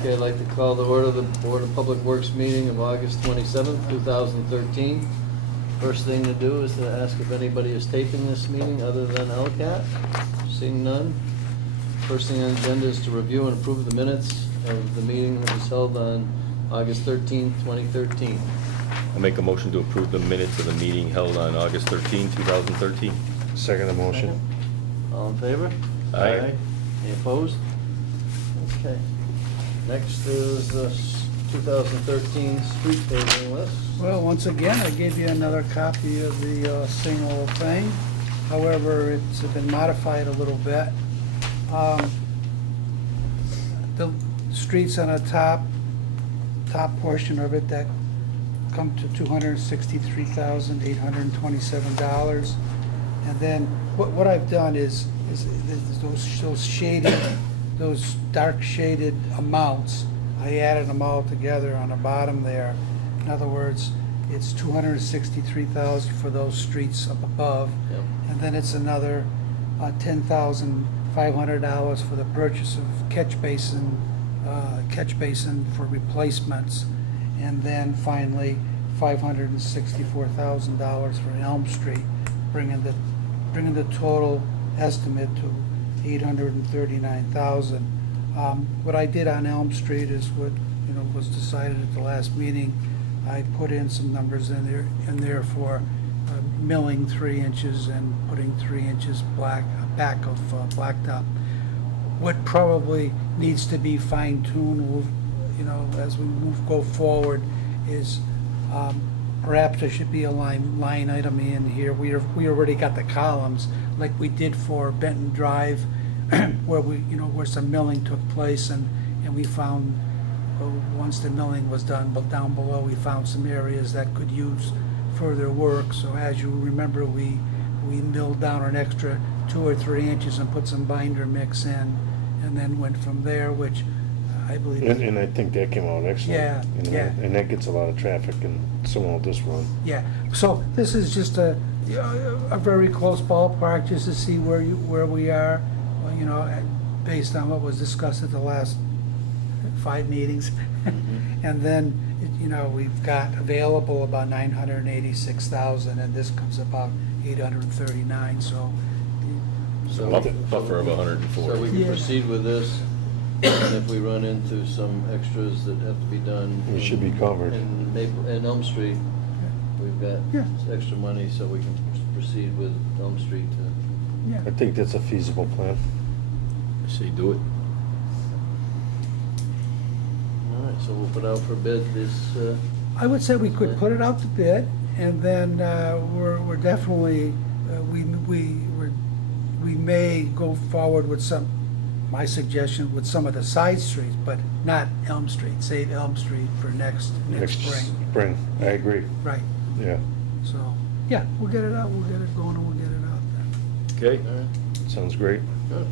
Okay, I'd like to call the order of the Board of Public Works meeting of August 27th, 2013. First thing to do is to ask if anybody is taping this meeting other than LCAT. Seeing none. First thing on the agenda is to review and approve the minutes of the meeting that was held on August 13th, 2013. I'll make a motion to approve the minutes of the meeting held on August 13, 2013. Second motion. All in favor? Aye. Any opposed? Okay. Next is the 2013 street paving list. Well, once again, I gave you another copy of the single thing. However, it's been modified a little bit. The streets on the top portion of it that come to $263,827. And then what I've done is those shaded, those dark shaded amounts, I added them all together on the bottom there. In other words, it's $263,000 for those streets up above. Yep. And then it's another $10,500 for the purchase of catch basin for replacements. And then finally, $564,000 for Elm Street, bringing the total estimate to $839,000. What I did on Elm Street is what was decided at the last meeting. I put in some numbers in there for milling 3 inches and putting 3 inches back of blacktop. What probably needs to be fine-tuned, as we go forward, is perhaps there should be a line item in here. We already got the columns like we did for Benton Drive, where where some milling took place, and we found once the milling was done, but down below we found some areas that could use further work. So as you remember, we milled down an extra 2 or 3 inches and put some binder mix in, and then went from there, which I believe. And I think that came out excellent. Yeah, yeah. And that gets a lot of traffic and someone will just run. Yeah, so this is just a very close ballpark, just to see where we are, based on what was discussed at the last 5 meetings. And then, we've got available about $986,000, and this comes about $839, so. Buffer of 140. So we can Yeah. proceed with this, and if we run into some extras that have to be done. It should be covered. In Elm Street, we've got Yeah. extra money, so we can proceed with Elm Street. Yeah. I think that's a feasible plan. Say do it. All right, so we'll put out for bid this, I would say we could put it out to bid, and then we're definitely, we may go forward with my suggestion with some of the side streets, but not Elm Street. Save Elm Street for next spring. Spring, I agree. Right, Yeah, so, yeah, we'll get it out, we'll get it going, and we'll get it out then. Okay. all right, sounds great. good.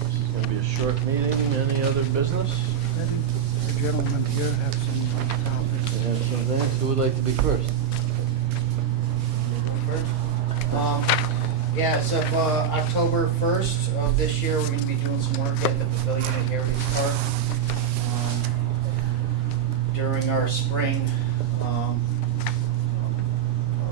This is gonna be a short meeting. Any other business? I think the gentleman here have some comments. We have something. Who would like to be first? Yeah, so October 1st of this year, we're going to be doing some work at the Pavilion at Heritage Park. During our spring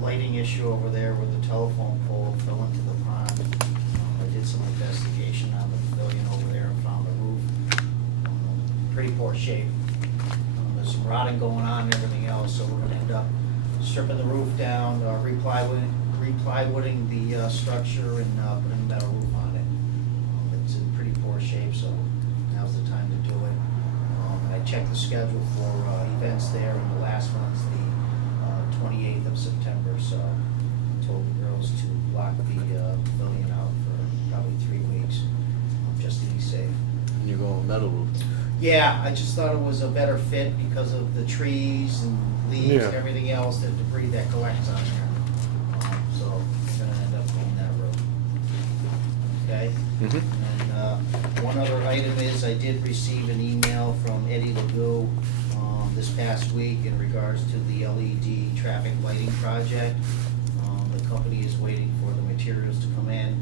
lighting issue over there with the telephone pole fell into the pond, I did some investigation on the pavilion over there and found the roof pretty poor shape. There's some rotting going on and everything else, so we're going to end up stripping the roof down, replywooding the structure, and putting a metal roof on it. It's in pretty poor shape, so now's the time to do it. I checked the schedule for events there, and the last one's the 28th of September, so I told the girls to block the pavilion out for probably 3 weeks, just to be safe. And you're going with metal roof. Yeah, I just thought it was a better fit because of the trees and leaves and Yeah. everything else, the debris that collects on there. So we're gonna end up going that road. Okay? Mm-hmm. And one other item is I did receive an email from Eddie Legault this past week in regards to the LED traffic lighting project. The company is waiting for the materials to come in.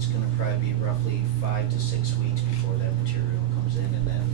it's gonna probably be roughly 5 to 6 weeks before that material comes in, and then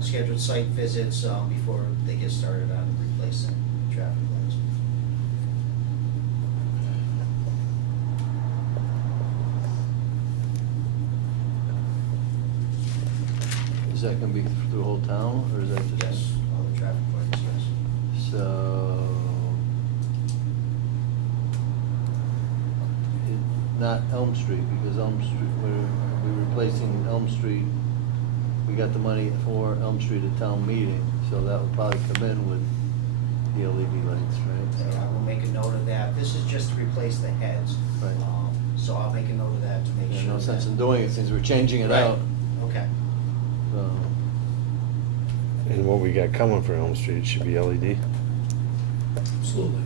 scheduled site visits before they get started on replacing traffic lights. Is that gonna be through the whole town, or is that just? Yes, all the traffic lights, yes. So, not Elm Street, because Elm Street, we're replacing Elm Street. We got the money for Elm Street at town meeting, so that would probably come in with the LED lights, right? Okay, I will make a note of that. This is just to replace the heads. Right. So I'll make a note of that to make Yeah, sure. no sense that- in doing it since we're changing it Right. out, Okay. so. And what we got coming for Elm Street should be LED. Absolutely.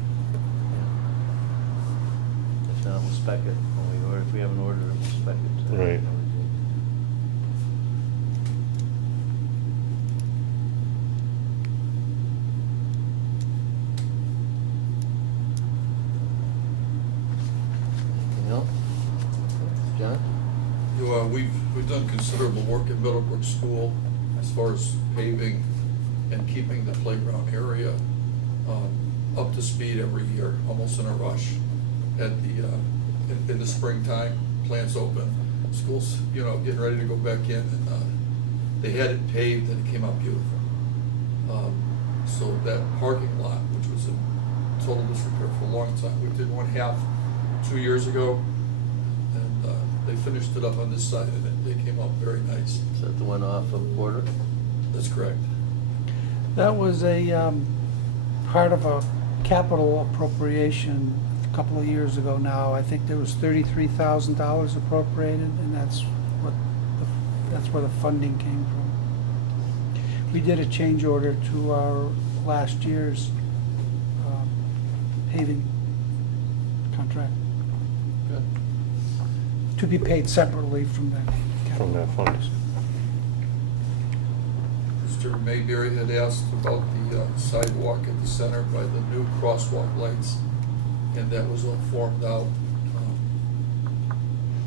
If not, we'll spec it, or if we have an order, we'll spec it. Right. Anything else? John? We've done considerable work at Middlebrook School as far as paving and keeping the playground area up to speed every year, almost in a rush. At in the springtime, plants open, schools, getting ready to go back in, and they had it paved and it came out beautiful. So that parking lot, which was in total disrepair for a long time, we did one half 2 years ago, and they finished it up on this side, and they came out very nice. Is that the one off of Porter? That's correct. That was a part of a capital appropriation a couple of years ago now. I think there was $33,000 appropriated, and that's where the funding came from. We did a change order to our last year's paving contract Good. to be paid separately from that. From that fund. Mr. Mayberry had asked about the sidewalk at the center by the new crosswalk lights, and that was all formed out.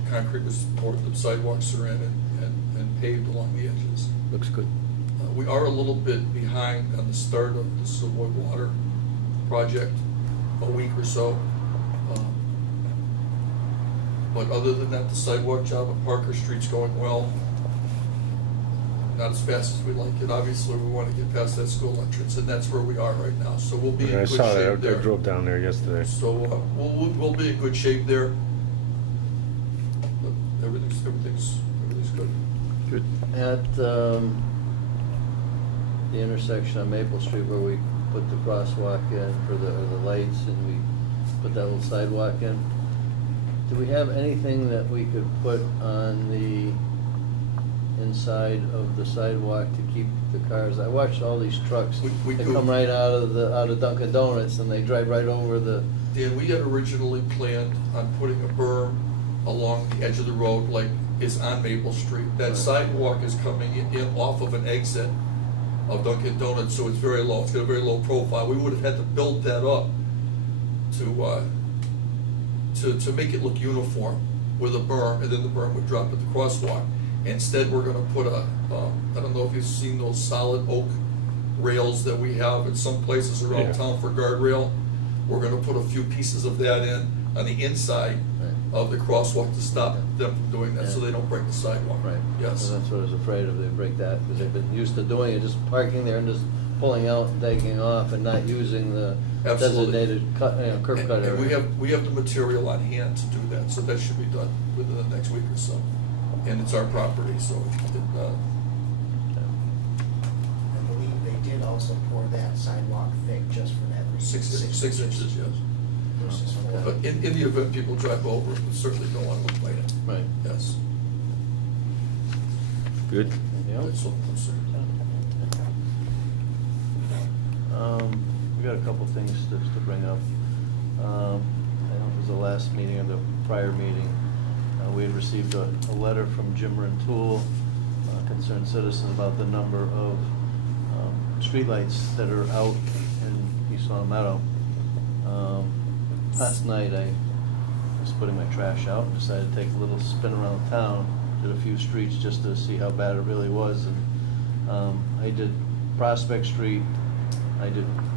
Concrete was poured, the sidewalks are in and paved along the edges. Looks good. We are a little bit behind on the start of the Savoy Water project, a week or so. But other than that, the sidewalk job at Parker Street's going well. Not as fast as we'd like it. Obviously, we want to get past that school entrance, and that's where we are right now. So we'll be in I good saw shape that, there. I drove down there yesterday. So we'll be in good shape there. But everything's good. Good. At the intersection on Maple Street where we put the crosswalk in for the lights and we put that little sidewalk in, do we have anything that we could put on the inside of the sidewalk to keep the cars? I watched all these trucks. We They do. come right out of Dunkin' Donuts and they drive right over the, Dan, we had originally planned on putting a berm along the edge of the road like is on Maple Street. That Right. sidewalk is coming in off of an exit of Dunkin' Donuts, so it's very low. It's got a very low profile. We would have had to build that up to make it look uniform with a berm, and then the berm would drop at the crosswalk. Instead, we're gonna put I don't know if you've seen those solid oak rails that we have in some places around Yeah. town for guardrail. We're gonna put a few pieces of that in on the inside Right. of the crosswalk to stop them from doing that, so Yeah. they don't break the sidewalk. right. Yes. And that's what I was afraid of, they break that, because they've been used to doing it, just parking there and just pulling out and taking off and not using the Absolutely. designated curb And- cut and area. we have the material on hand to do that, so that should be done within the next week or so. And it's our property, so I believe they did also pour that sidewalk thick just for that reason. 6 inches, yes. Versus 4. But in the event people drive over, we certainly don't want to look like it. Right. Yes. Good. Anything else? That's all I'm concerned. We got a couple things to bring up. I don't know if it was the last meeting or the prior meeting. We had received a letter from Jim Rentoul, concerned citizen, about the number of streetlights that are out in East Long Meadow. Last night I was putting my trash out, decided to take a little spin around town, did a few streets just to see how bad it really was. And I did Prospect Street,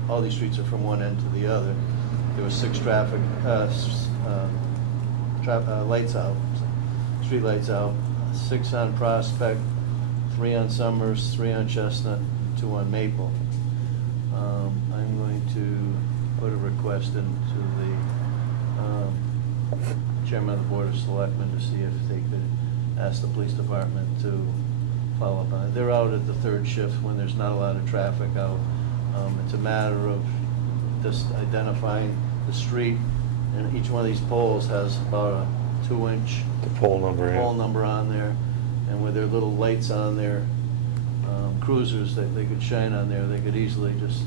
all these streets are from one end to the other. There was 6 traffic, lights out, street lights out, 6 on Prospect, 3 on Summers, 3 on Chestnut, 2 on Maple. I'm going to put a request into the chairman of the Board of Selectmen to see if they could ask the police department to follow up on it. They're out at the 3rd shift when there's not a lot of traffic out. It's a matter of just identifying the street, and each one of these poles has about a 2-inch The pole number, yeah. pole number on there, and with their little lights on their cruisers that they could shine on there, they could easily just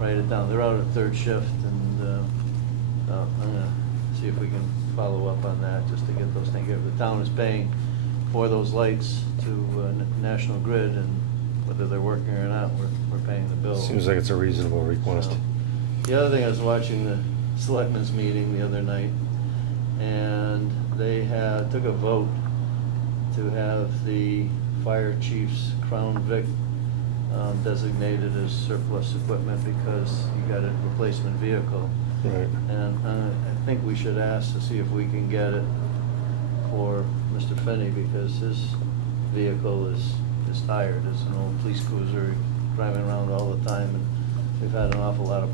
write it down. They're out at 3rd shift, and I'm gonna see if we can follow up on that, just to get those taken care of. The town is paying for those lights to National Grid, and whether they're working or not, we're paying the bill. Seems like it's a reasonable request. So, the other thing, I was watching the selectmen's meeting the other night, and they took a vote to have the fire chief's Crown Vic designated as surplus equipment because you got a replacement vehicle. Right. And I think we should ask to see if we can get it for Mr. Finney, because his vehicle is tired. It's an old police cruiser, driving around all the time, and we've had an awful lot of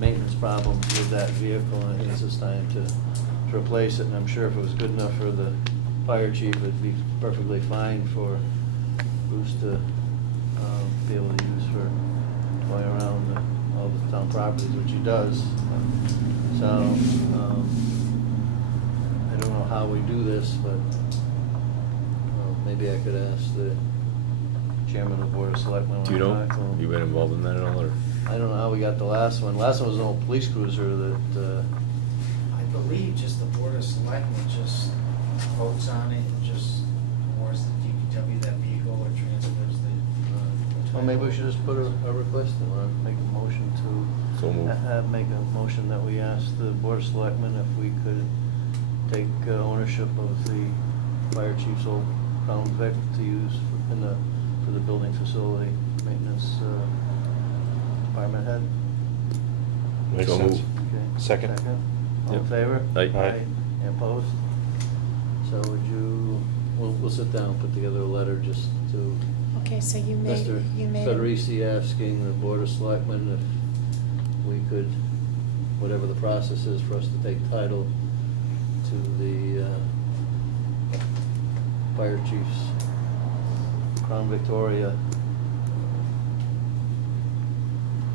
maintenance problems with that vehicle, and I think it's just time to replace it. And I'm sure if it was good enough for the fire chief, it'd be perfectly fine for Bruce to be able to use for going around all the town properties, which he does. So, I don't know how we do this, but maybe I could ask the chairman of the Board of Selectmen. Do you know, when I talk to him. you been involved in that at all, or? I don't know how we got the last one. Last one was an old police cruiser that, I believe just the Board of Selectmen just votes on it, and just awards the DPW that vehicle or transfers the. well, maybe we should just put a request in, or make a motion to. So moved. Make a motion that we ask the Board of Selectmen if we could take ownership of the fire chief's old Crown Vic to use for the building facility maintenance department head. Makes So sense. moved. Okay. Second. All in Yep. favor? Aye. Aye. And opposed? So would you, we'll sit down and put together a letter just to Okay, so you made, Mr. you made. Federici asking the Board of Selectmen if we could, whatever the process is for us to take title to the fire chief's Crown Victoria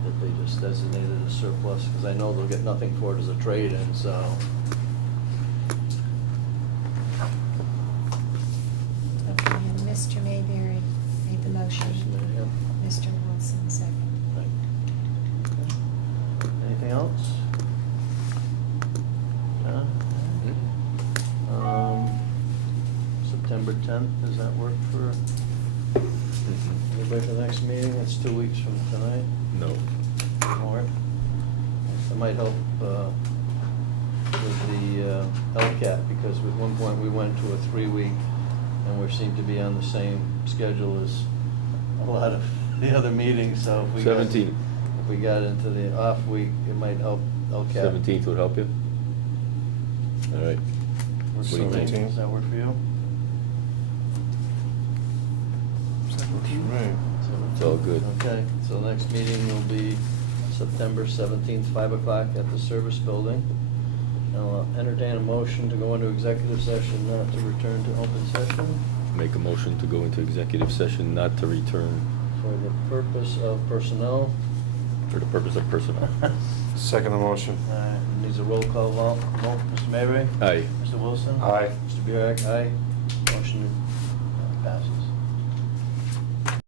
that they just designated as surplus, because I know they'll get nothing for it as a trade-in, so. Okay, and Mr. Mayberry made the motion. Yep. Mr. Wilson second. Anything else? No? September 10th, does that work for anybody for the next meeting? It's 2 weeks from tonight. No. More. That might help with the LCAT, because at one point we went to a 3-week, and we seem to be on the same schedule as a lot of the other meetings, so if we got, 17th. if we got into the off week, it might help LCAT. 17th would help you? All right. What do you think? Does that work for you? Right. It's all good. Okay, so the next meeting will be September 17th, 5 o'clock at the service building. I'll entertain a motion to go into executive session, not to return to open session Make a motion to go into executive session, not to return for the purpose of personnel. for the purpose of personnel. Second motion. Needs a roll call vote. Mr. Mayberry? Aye. Mr. Wilson? Aye. Mr. Burek, aye. Motion passes.